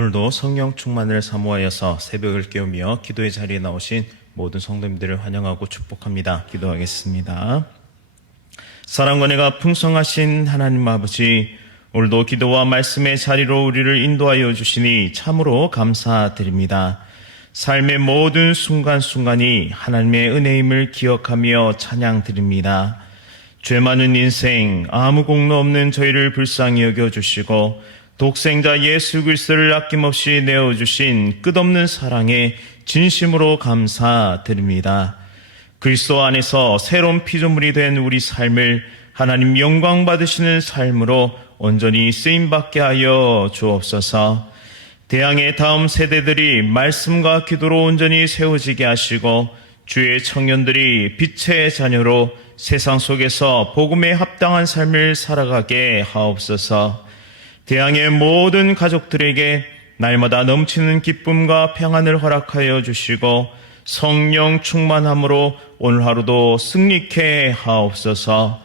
오늘도 성령 충만을 사모하여서 새벽을 깨우며 기도의 자리에 나오신 모든 성도님들을 환영하고 축복합니다. 기도하겠습니다. 사랑과 은혜가 풍성하신 하나님 아버지, 오늘도 기도와 말씀의 자리로 우리를 인도하여 주시니 참으로 감사드립니다. 삶의 모든 순간순간이 하나님의 은혜임을 기억하며 찬양드립니다. 죄 많은 인생, 아무 공로 없는 저희를 불쌍히 여겨주시고 독생자 예수 그리스도를 아낌없이 내어주신 끝없는 사랑에 진심으로 감사드립니다. 그리스도 안에서 새로운 피조물이 된 우리 삶을 하나님 영광 받으시는 삶으로 온전히 쓰임받게 하여 주옵소서. 대항의 다음 세대들이 말씀과 기도로 온전히 세워지게 하시고 주의 청년들이 빛의 자녀로 세상 속에서 복음에 합당한 삶을 살아가게 하옵소서. 대항의 모든 가족들에게 날마다 넘치는 기쁨과 평안을 허락하여 주시고 성령 충만함으로 오늘 하루도 승리케 하옵소서.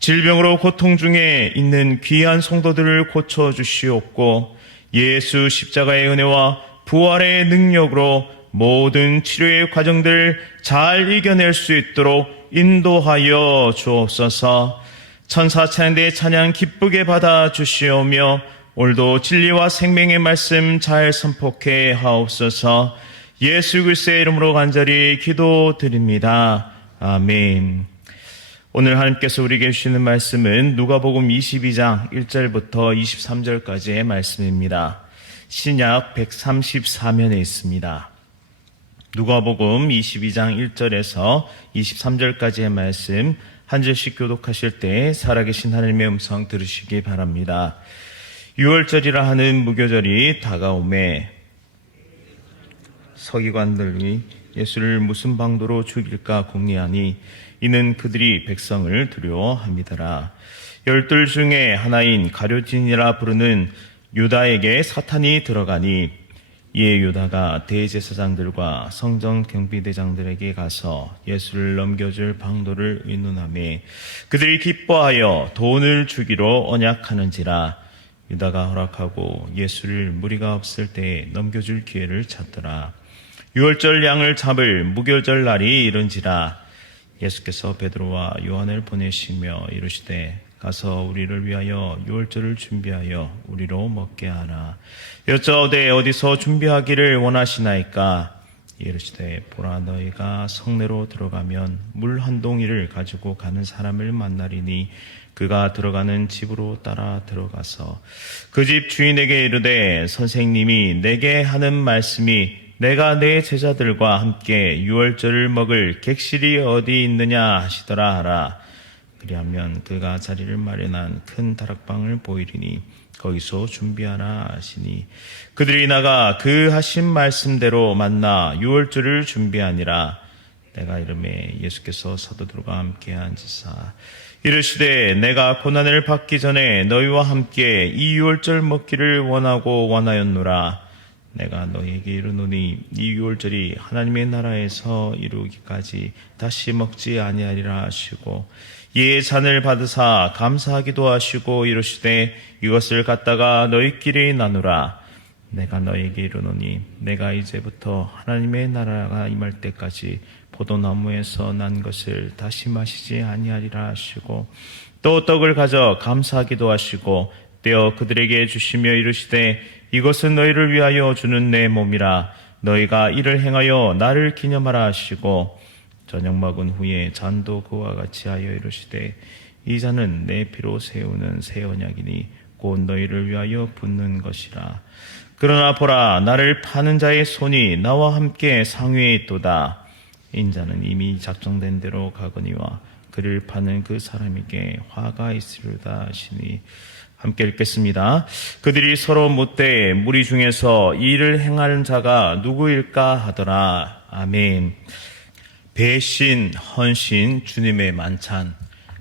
질병으로 고통 중에 있는 귀한 성도들을 고쳐주시옵고 예수 십자가의 은혜와 부활의 능력으로 모든 치료의 과정들을 잘 이겨낼 수 있도록 인도하여 주옵소서. 천사 찬양대의 찬양 기쁘게 받아 주시오며 오늘도 진리와 생명의 말씀 잘 선포케 하옵소서. 예수 그리스도의 이름으로 간절히 기도드립니다. 아멘. 오늘 하나님께서 우리에게 주시는 말씀은 누가복음 22장 1절부터 23절까지의 말씀입니다. 신약 134면에 있습니다. 누가복음 22장 1절에서 23절까지의 말씀 한 절씩 교독하실 때 살아계신 하나님의 음성 들으시기 바랍니다. 6월절이라 하는 무교절이 다가오매 서기관들이 예수를 무슨 방도로 죽일까 궁리하니 이는 그들이 백성을 두려워함이더라. 12 중에 하나인 가룟진이라 부르는 유다에게 사탄이 들어가니 이에 유다가 대제사장들과 성전 경비대장들에게 가서 예수를 넘겨줄 방도를 의논하매 그들이 기뻐하여 돈을 주기로 언약하는지라. 유다가 허락하고 예수를 무리가 없을 때에 넘겨줄 기회를 찾더라. 6월절 양을 잡을 무교절 날이 이른지라. 예수께서 베드로와 요한을 보내시며 이르시되 가서 우리를 위하여 6월절을 준비하여 우리로 먹게 하라. 여짜오되 어디서 준비하기를 원하시나이까? 이르시되 보라, 너희가 성내로 들어가면 물 한 동이를 가지고 가는 사람을 만나리니 그가 들어가는 집으로 따라 들어가서 그 집 주인에게 이르되 선생님이 내게 하는 말씀이 내가 내 제자들과 함께 6월절을 먹을 객실이 어디 있느냐 하시더라 하라. 그리하면 그가 자리를 마련한 큰 다락방을 보이리니 거기서 준비하라 하시니 그들이 나가 그 하신 말씀대로 만나 6월절을 준비하니라. 내가 이름에 예수께서 사도들과 함께 앉으사 이르시되 내가 고난을 받기 전에 너희와 함께 이 6월절 먹기를 원하였노라. 내가 너희에게 이르노니 이 6월절이 하나님의 나라에서 이루기까지 다시 먹지 아니하리라 하시고 이에 잔을 받으사 감사하기도 하시고 이르시되 이것을 갖다가 너희끼리 나누라. 내가 너희에게 이르노니 내가 이제부터 하나님의 나라가 임할 때까지 포도나무에서 난 것을 다시 마시지 아니하리라 하시고 또 떡을 가져 감사하기도 하시고 떼어 그들에게 주시며 이르시되 이것은 너희를 위하여 주는 내 몸이라. 너희가 이를 행하여 나를 기념하라 하시고 저녁 먹은 후에 잔도 그와 같이 하여 이르시되 이 잔은 내 피로 세우는 새 언약이니 곧 너희를 위하여 붓는 것이라. 그러나 보라, 나를 파는 자의 손이 나와 함께 상위에 있도다. 인자는 이미 작정된 대로 가거니와 그를 파는 그 사람에게 화가 있으리로다 하시니. 함께 읽겠습니다. 그들이 서로 묻되 무리 중에서 이 일을 행하는 자가 누구일까 하더라. 아멘. 배신, 헌신, 주님의 만찬.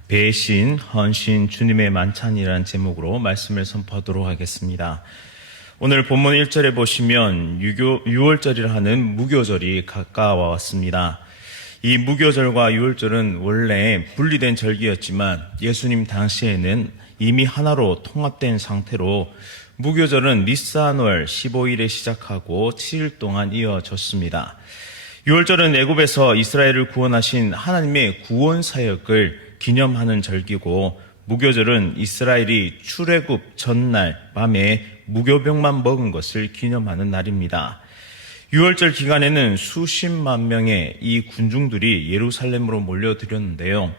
배신, 헌신, 주님의 만찬이라는 제목으로 말씀을 선포하도록 하겠습니다. 오늘 본문 1절에 보시면 6월절이라 하는 무교절이 가까워 왔습니다. 이 무교절과 6월절은 원래 분리된 절기였지만 예수님 당시에는 이미 하나로 통합된 상태로 무교절은 니스안월 15일에 시작하고 7일 동안 이어졌습니다. 유월절은 애굽에서 이스라엘을 구원하신 하나님의 구원 사역을 기념하는 절기고, 무교절은 이스라엘이 출애굽 전날 밤에 무교병만 먹은 것을 기념하는 날입니다. 유월절 기간에는 수십만 명의 이 군중들이 예루살렘으로 몰려들었는데요.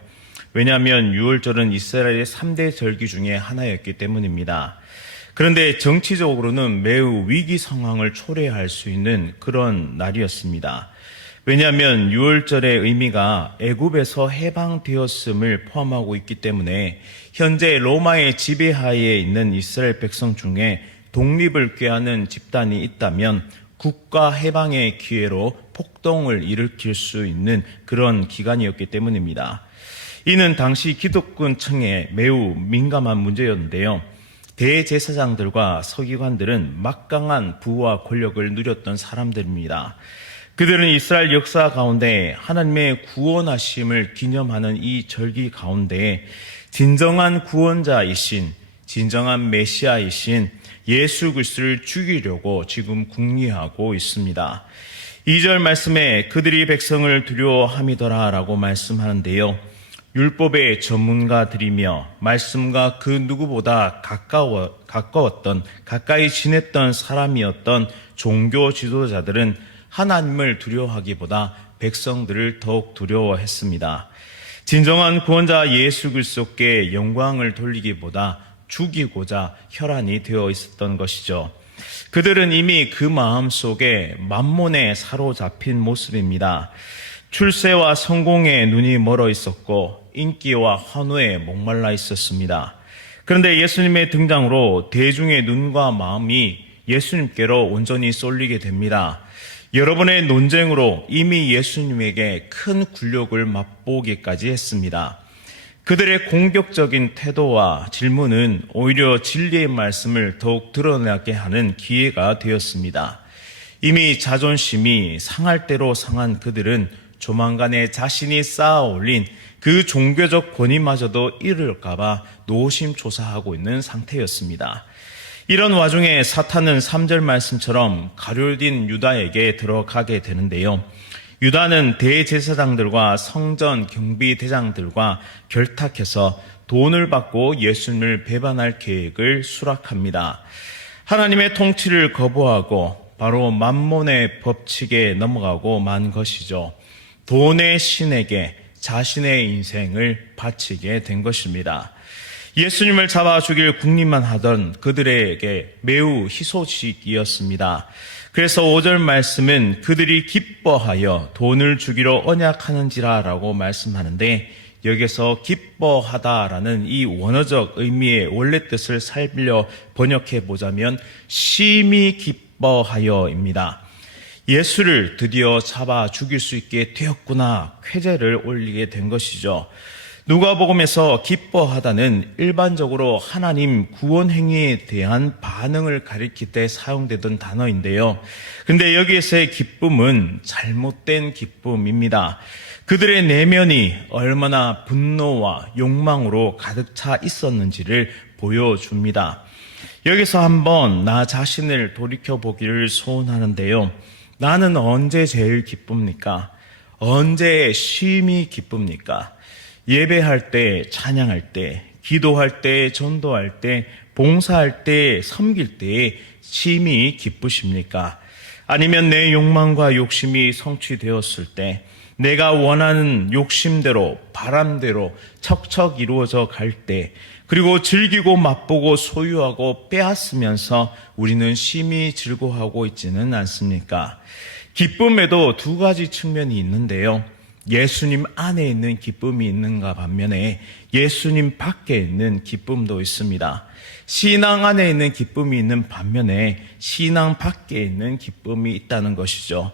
왜냐하면 유월절은 이스라엘의 3대 절기 중에 하나였기 때문입니다. 그런데 정치적으로는 매우 위기 상황을 초래할 수 있는 그런 날이었습니다. 왜냐하면 유월절의 의미가 애굽에서 해방되었음을 포함하고 있기 때문에 현재 로마의 지배하에 있는 이스라엘 백성 중에 독립을 꾀하는 집단이 있다면 국가 해방의 기회로 폭동을 일으킬 수 있는 그런 기간이었기 때문입니다. 이는 당시 기득권층에 매우 민감한 문제였는데요. 대제사장들과 서기관들은 막강한 부와 권력을 누렸던 사람들입니다. 그들은 이스라엘 역사 가운데 하나님의 구원하심을 기념하는 이 절기 가운데 진정한 구원자이신, 진정한 메시아이신 예수 그리스도를 죽이려고 지금 궁리하고 있습니다. 2절 말씀에 그들이 백성을 두려워함이더라 라고 말씀하는데요. 율법의 전문가들이며 말씀과 그 누구보다 가까웠던, 가까이 지냈던 사람이었던 종교 지도자들은 하나님을 두려워하기보다 백성들을 더욱 두려워했습니다. 진정한 구원자 예수 그리스도께 영광을 돌리기보다 죽이고자 혈안이 되어 있었던 것이죠. 그들은 이미 그 마음속에 만몬에 사로잡힌 모습입니다. 출세와 성공에 눈이 멀어 있었고 인기와 환호에 목말라 있었습니다. 그런데 예수님의 등장으로 대중의 눈과 마음이 예수님께로 온전히 쏠리게 됩니다. 여러분의 논쟁으로 이미 예수님에게 큰 굴욕을 맛보기까지 했습니다. 그들의 공격적인 태도와 질문은 오히려 진리의 말씀을 더욱 드러나게 하는 기회가 되었습니다. 이미 자존심이 상할 대로 상한 그들은 조만간에 자신이 쌓아 올린 그 종교적 권위마저도 잃을까봐 노심초사하고 있는 상태였습니다. 이런 와중에 사탄은 3절 말씀처럼 가룟 유다에게 들어가게 되는데요. 유다는 대제사장들과 성전 경비대장들과 결탁해서 돈을 받고 예수님을 배반할 계획을 수락합니다. 하나님의 통치를 거부하고 바로 만몬의 법칙에 넘어가고 만 것이죠. 돈의 신에게 자신의 인생을 바치게 된 것입니다. 예수님을 잡아 죽일 궁리만 하던 그들에게 매우 희소식이었습니다. 그래서 5절 말씀은 그들이 기뻐하여 돈을 주기로 언약하는지라 라고 말씀하는데, 여기서 기뻐하다라는 이 원어적 의미의 원래 뜻을 살려 번역해 보자면 심히 기뻐하여입니다. 예수를 드디어 잡아 죽일 수 있게 되었구나, 쾌재를 올리게 된 것이죠. 누가복음에서 기뻐하다는 일반적으로 하나님 구원 행위에 대한 반응을 가리킬 때 사용되던 단어인데요. 근데 여기에서의 기쁨은 잘못된 기쁨입니다. 그들의 내면이 얼마나 분노와 욕망으로 가득 차 있었는지를 보여줍니다. 여기서 한번 나 자신을 돌이켜보기를 소원하는데요. 나는 언제 제일 기쁩니까? 언제 심히 기쁩니까? 예배할 때, 찬양할 때, 기도할 때, 전도할 때, 봉사할 때, 섬길 때에 심히 기쁘십니까? 아니면 내 욕망과 욕심이 성취되었을 때, 내가 원하는 욕심대로, 바람대로 척척 이루어져 갈 때, 그리고 즐기고 맛보고 소유하고 빼앗으면서 우리는 심히 즐거워하고 있지는 않습니까? 기쁨에도 두 가지 측면이 있는데요. 예수님 안에 있는 기쁨이 있는가 반면에 예수님 밖에 있는 기쁨도 있습니다. 신앙 안에 있는 기쁨이 있는 반면에 신앙 밖에 있는 기쁨이 있다는 것이죠.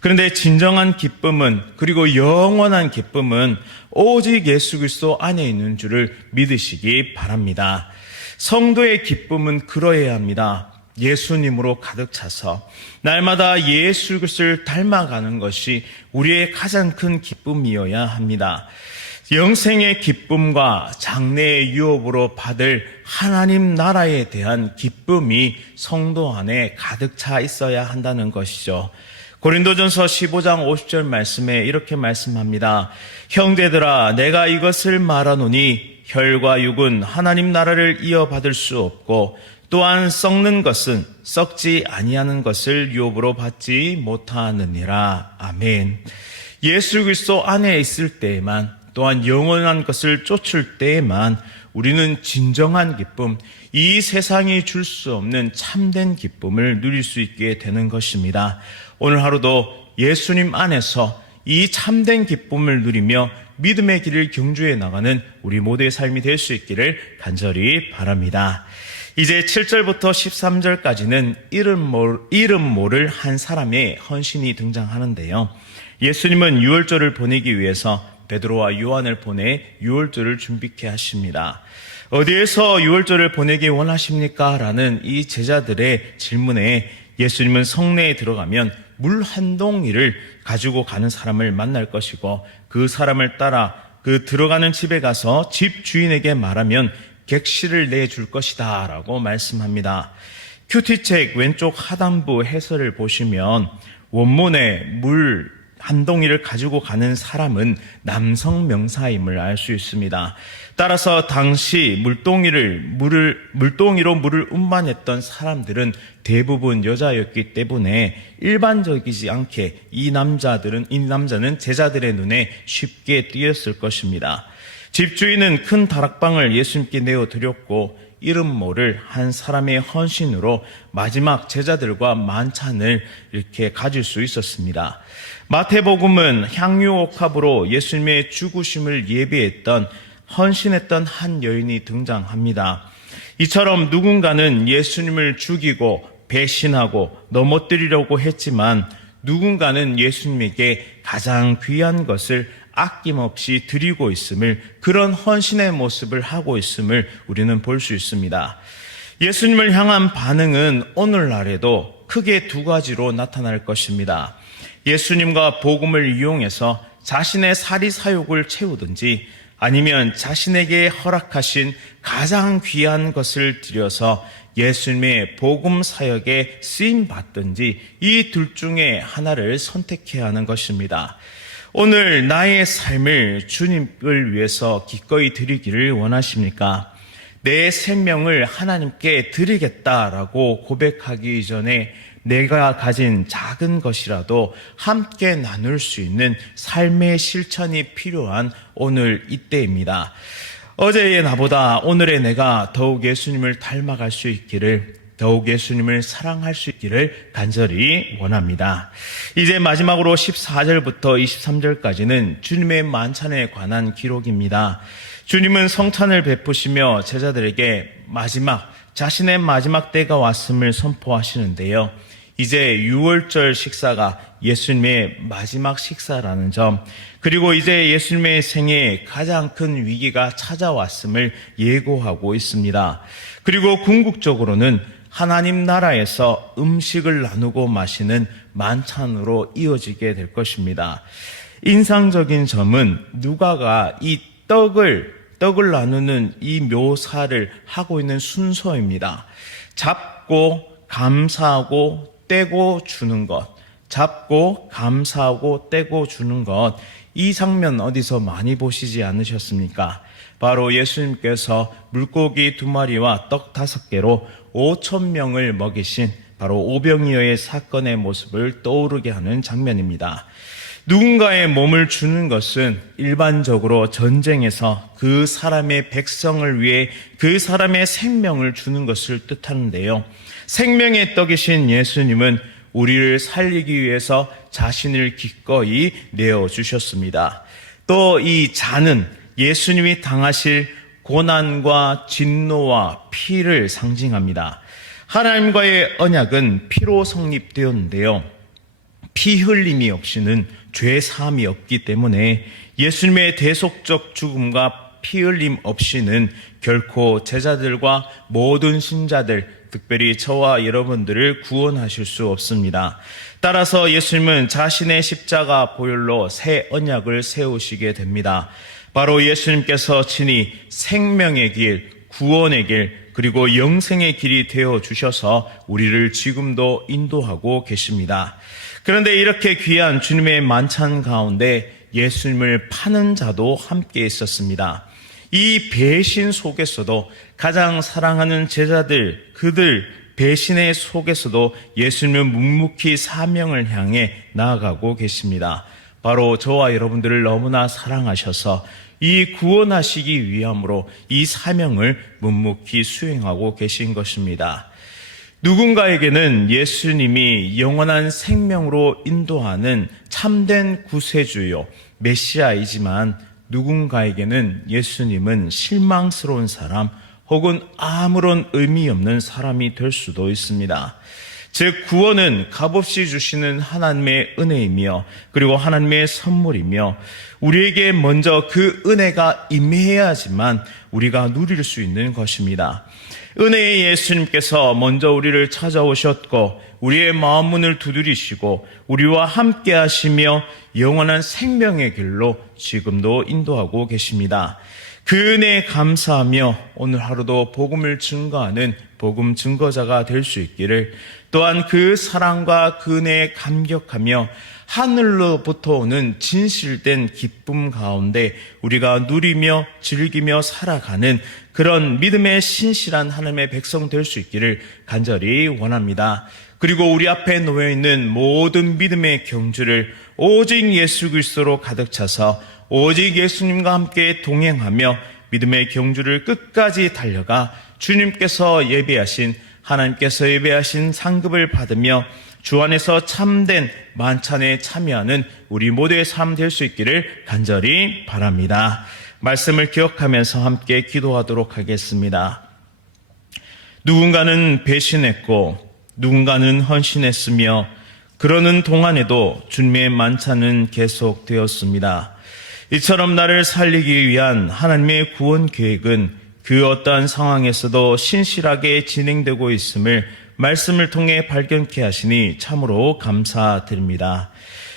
그런데 진정한 기쁨은, 그리고 영원한 기쁨은 오직 예수 그리스도 안에 있는 줄을 믿으시기 바랍니다. 성도의 기쁨은 그러해야 합니다. 예수님으로 가득 차서 날마다 예수 그리스도를 닮아가는 것이 우리의 가장 큰 기쁨이어야 합니다. 영생의 기쁨과 장래의 유업으로 받을 하나님 나라에 대한 기쁨이 성도 안에 가득 차 있어야 한다는 것이죠. 고린도전서 15장 50절 말씀에 이렇게 말씀합니다. 형제들아, 내가 이것을 말하노니 혈과 육은 하나님 나라를 이어받을 수 없고 또한 썩는 것은 썩지 아니하는 것을 유업으로 받지 못하느니라. 아멘. 예수 그리스도 안에 있을 때에만, 또한 영원한 것을 쫓을 때에만 우리는 진정한 기쁨, 이 세상이 줄 수 없는 참된 기쁨을 누릴 수 있게 되는 것입니다. 오늘 하루도 예수님 안에서 이 참된 기쁨을 누리며 믿음의 길을 경주해 나가는 우리 모두의 삶이 될 수 있기를 간절히 바랍니다. 이제 7절부터 13절까지는 이름 모를 한 사람의 헌신이 등장하는데요. 예수님은 유월절을 보내기 위해서 베드로와 요한을 보내 유월절을 준비케 하십니다. 어디에서 유월절을 보내기 원하십니까? 라는 이 제자들의 질문에 예수님은 성내에 들어가면 물 한 동이를 가지고 가는 사람을 만날 것이고, 그 사람을 따라 그 들어가는 집에 가서 집 주인에게 말하면 객실을 내줄 것이다 라고 말씀합니다. 큐티책 왼쪽 하단부 해설을 보시면 원문에 물 한 동이를 가지고 가는 사람은 남성 명사임을 알 수 있습니다. 따라서 당시 물동이로 물을 운반했던 사람들은 대부분 여자였기 때문에 일반적이지 않게 이 남자는 제자들의 눈에 쉽게 띄었을 것입니다. 집주인은 큰 다락방을 예수님께 내어드렸고, 이름 모를 한 사람의 헌신으로 마지막 제자들과 만찬을 이렇게 가질 수 있었습니다. 마태복음은 향유옥합으로 예수님의 죽으심을 예비했던 헌신했던 한 여인이 등장합니다. 이처럼 누군가는 예수님을 죽이고 배신하고 넘어뜨리려고 했지만, 누군가는 예수님에게 가장 귀한 것을 아낌없이 드리고 있음을, 그런 헌신의 모습을 하고 있음을 우리는 볼 수 있습니다. 예수님을 향한 반응은 오늘날에도 크게 두 가지로 나타날 것입니다. 예수님과 복음을 이용해서 자신의 사리사욕을 채우든지, 아니면 자신에게 허락하신 가장 귀한 것을 드려서 예수님의 복음 사역에 쓰임 받든지, 이 둘 중에 하나를 선택해야 하는 것입니다. 오늘 나의 삶을 주님을 위해서 기꺼이 드리기를 원하십니까? 내 생명을 하나님께 드리겠다라고 고백하기 전에 내가 가진 작은 것이라도 함께 나눌 수 있는 삶의 실천이 필요한 오늘 이때입니다. 어제의 나보다 오늘의 내가 더욱 예수님을 닮아갈 수 있기를, 더욱 예수님을 사랑할 수 있기를 간절히 원합니다. 이제 마지막으로 14절부터 23절까지는 주님의 만찬에 관한 기록입니다. 주님은 성찬을 베푸시며 제자들에게 자신의 마지막 때가 왔음을 선포하시는데요. 이제 유월절 식사가 예수님의 마지막 식사라는 점, 그리고 이제 예수님의 생애에 가장 큰 위기가 찾아왔음을 예고하고 있습니다. 그리고 궁극적으로는 하나님 나라에서 음식을 나누고 마시는 만찬으로 이어지게 될 것입니다. 인상적인 점은 누가가 이 떡을 나누는 이 묘사를 하고 있는 순서입니다. 잡고 감사하고 떼고 주는 것, 잡고 감사하고 떼고 주는 것, 이 장면 어디서 많이 보시지 않으셨습니까? 바로 예수님께서 물고기 2마리와 떡 5개로 5,000명을 먹이신 바로 오병이어의 사건의 모습을 떠오르게 하는 장면입니다. 누군가의 몸을 주는 것은 일반적으로 전쟁에서 그 사람의 백성을 위해 그 사람의 생명을 주는 것을 뜻하는데요. 생명의 떡이신 예수님은 우리를 살리기 위해서 자신을 기꺼이 내어주셨습니다. 또 이 잔은 예수님이 당하실 고난과 진노와 피를 상징합니다. 하나님과의 언약은 피로 성립되었는데요. 피 흘림이 없이는 죄 사함이 없기 때문에 예수님의 대속적 죽음과 피 흘림 없이는 결코 제자들과 모든 신자들, 특별히 저와 여러분들을 구원하실 수 없습니다. 따라서 예수님은 자신의 십자가 보혈로 새 언약을 세우시게 됩니다. 바로 예수님께서 친히 생명의 길, 구원의 길, 그리고 영생의 길이 되어 주셔서 우리를 지금도 인도하고 계십니다. 그런데 이렇게 귀한 주님의 만찬 가운데 예수님을 파는 자도 함께 있었습니다. 이 배신 속에서도 가장 사랑하는 제자들, 그들 배신의 속에서도 예수님은 묵묵히 사명을 향해 나아가고 계십니다. 바로 저와 여러분들을 너무나 사랑하셔서 이 구원하시기 위함으로 이 사명을 묵묵히 수행하고 계신 것입니다. 누군가에게는 예수님이 영원한 생명으로 인도하는 참된 구세주요, 메시아이지만 누군가에게는 예수님은 실망스러운 사람 혹은 아무런 의미 없는 사람이 될 수도 있습니다. 즉 구원은 값없이 주시는 하나님의 은혜이며 그리고 하나님의 선물이며 우리에게 먼저 그 은혜가 임해야지만 우리가 누릴 수 있는 것입니다. 은혜의 예수님께서 먼저 우리를 찾아오셨고 우리의 마음 문을 두드리시고 우리와 함께 하시며 영원한 생명의 길로 지금도 인도하고 계십니다. 그 은혜에 감사하며 오늘 하루도 복음을 증거하는 복음 증거자가 될 수 있기를, 또한 그 사랑과 그 은혜에 감격하며 하늘로부터 오는 진실된 기쁨 가운데 우리가 누리며 즐기며 살아가는 그런 믿음의 신실한 하나님의 백성 될 수 있기를 간절히 원합니다. 그리고 우리 앞에 놓여있는 모든 믿음의 경주를 오직 예수 그리스도로 가득 차서 오직 예수님과 함께 동행하며 믿음의 경주를 끝까지 달려가 주님께서 예배하신, 하나님께서 예배하신 상급을 받으며 주 안에서 참된 만찬에 참여하는 우리 모두의 삶 될 수 있기를 간절히 바랍니다. 말씀을 기억하면서 함께 기도하도록 하겠습니다. 누군가는 배신했고 누군가는 헌신했으며 그러는 동안에도 주님의 만찬은 계속되었습니다. 이처럼 나를 살리기 위한 하나님의 구원 계획은 그 어떠한 상황에서도 신실하게 진행되고 있음을 말씀을 통해 발견케 하시니 참으로 감사드립니다.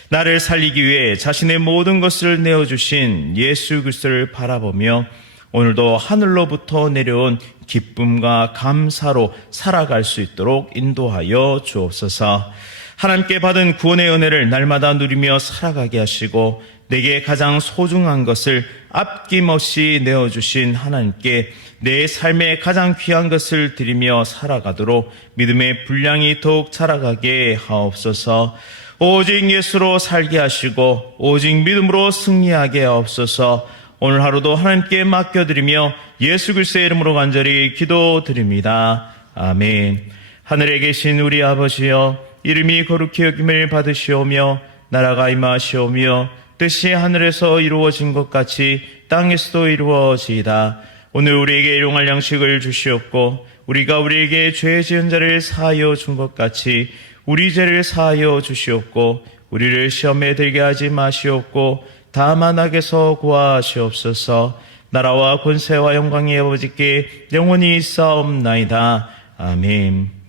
나를 살리기 위해 자신의 모든 것을 내어주신 예수 그리스도를 바라보며 오늘도 하늘로부터 내려온 기쁨과 감사로 살아갈 수 있도록 인도하여 주옵소서. 하나님께 받은 구원의 은혜를 날마다 누리며 살아가게 하시고 내게 가장 소중한 것을 아낌없이 내어주신 하나님께 내 삶의 가장 귀한 것을 드리며 살아가도록 믿음의 분량이 더욱 자라가게 하옵소서. 오직 예수로 살게 하시고 오직 믿음으로 승리하게 하옵소서. 오늘 하루도 하나님께 맡겨드리며 예수 그리스도의 이름으로 간절히 기도드립니다. 아멘. 하늘에 계신 우리 아버지여, 이름이 거룩히 여김을 받으시오며 나라가 임하시오며 뜻이 하늘에서 이루어진 것 같이 땅에서도 이루어지이다. 오늘 우리에게 일용할 양식을 주시옵고 우리가 우리에게 죄 지은 자를 사하여 준 것 같이 우리 죄를 사하여 주시옵고 우리를 시험에 들게 하지 마시옵고 다만 악에서 구하시옵소서. 나라와 권세와 영광이 아버지께 영원히 있사옵나이다. 아멘.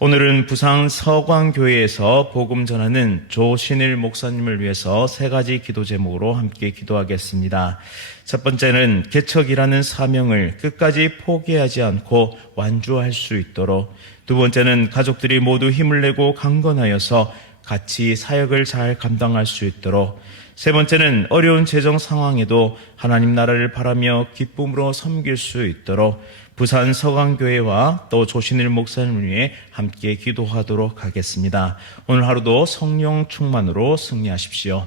오늘은 부산 서광교회에서 복음 전하는 조신일 목사님을 위해서 세 가지 기도 제목으로 함께 기도하겠습니다. 첫 번째는 개척이라는 사명을 끝까지 포기하지 않고 완주할 수 있도록, 두 번째는 가족들이 모두 힘을 내고 강건하여서 같이 사역을 잘 감당할 수 있도록, 세 번째는 어려운 재정 상황에도 하나님 나라를 바라며 기쁨으로 섬길 수 있도록 부산 서강교회와 또 조신일 목사님을 위해 함께 기도하도록 하겠습니다. 오늘 하루도 성령 충만으로 승리하십시오.